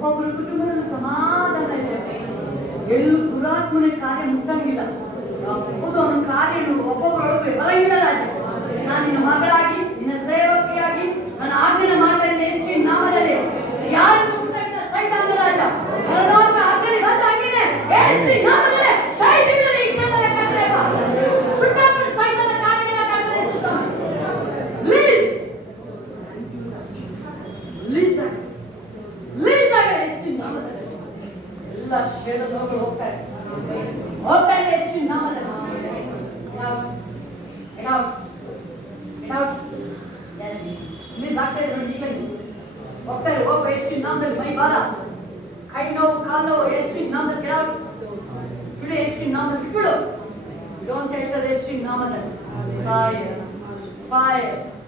ಒಬ್ಬೊಬ್ಬರ ಕುಟುಂಬದಲ್ಲಿ ಸಮಾಧಾನ ಇದೆ. ಎಲ್ಲೂ ದುರಾತ್ಮನ ಕಾರ್ಯ ಮುಟ್ಟಂಗಿಲ್ಲ. ಹೌದು, ಅವನ ಕಾರ್ಯ ಒಬ್ಬೊಬ್ಬರೊಳಗೆ ಬರಂಗಿಲ್ಲ. ರಾಜ, ನಾನು ನಿನ್ನ ಮಗಳಾಗಿ ನಿನ್ನ ಸೇವಕಿಯಾಗಿ ನನ್ನ ಆಜ್ಞೆನ ಮಾಡ್ತೇನೆ ಯೇಸುವಿನ ನಾಮದಲ್ಲಿ. ಯಾರನ್ನು ಮುಟ್ಟಂಗಿಲ್ಲ ಸೈತಾನ ರಾಜ. ಪರಲೋಕ ಆಜ್ಞೆ ಬಂದಾಗಿದೆ ಯೇಸುವಿನ ನಾಮದಲ್ಲಿ. ದಯವಿಟ್ಟು ಈ ಕ್ಷಣದಲ್ಲಿ ಕರ್ತನೆ ಬಾ. ಸುಟ್ಟಾಕ್ಬಿಡು ಸೈತಾನ ಕಾರ್ಯಗಳ ಕರ್ತನೆ ಯೇಸು ನಾಮ. ಲೀಸ್ ಆಗ ಯೇಸುವಿನ ನಾಮದಲ್ಲಿ. ಎಲ್ಲ ಶೇಡ ರೋಗಗಳು ಹೋಗ್ತಾರೆ ಯೇಸುವಿನ ನಾಮದಲ್ಲಿ. Get out. Get out. Yes. Please ಆಗ್ತಾ ಇದೆ ನೋಡಿ. ಹೋಗ್ತಾರೆ ಹೋಗು ಯೇಸುವಿನ ನಾಮದಲ್ಲಿ. ಮೈ ಭಾರ, ಕೈ ನೋವು, ಕಾಲು ನೋವು ಯೇಸುವಿನ ನಾಮದಲ್ಲಿ. Get out. ಬಿಡು ಯೇಸುವಿನ ನಾಮದಲ್ಲಿ ಬಿಡು. ಡೋಂಟ್ ಹೇಳ್ತಾರೆ ಯೇಸುವಿನ ನಾಮದಲ್ಲಿ. Fire. Fire.